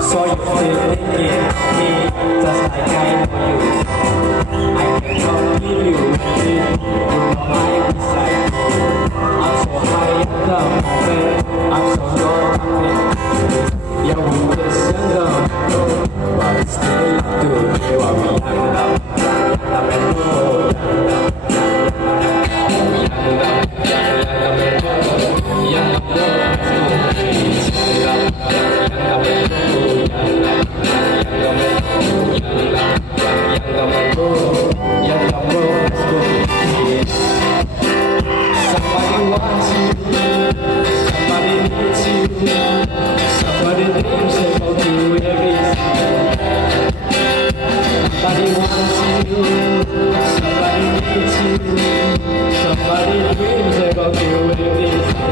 So you feel thinking me just like I know you. I cannot leave you, you know I beside you. I'm so high at the moment, I'm so low up in. Yeah, we just younger, but still love to you. Are we young love, and oh, somebody wants you, somebody needs you, somebody dreams about you every day. Somebody wants you, somebody needs you, somebody dreams about you every day.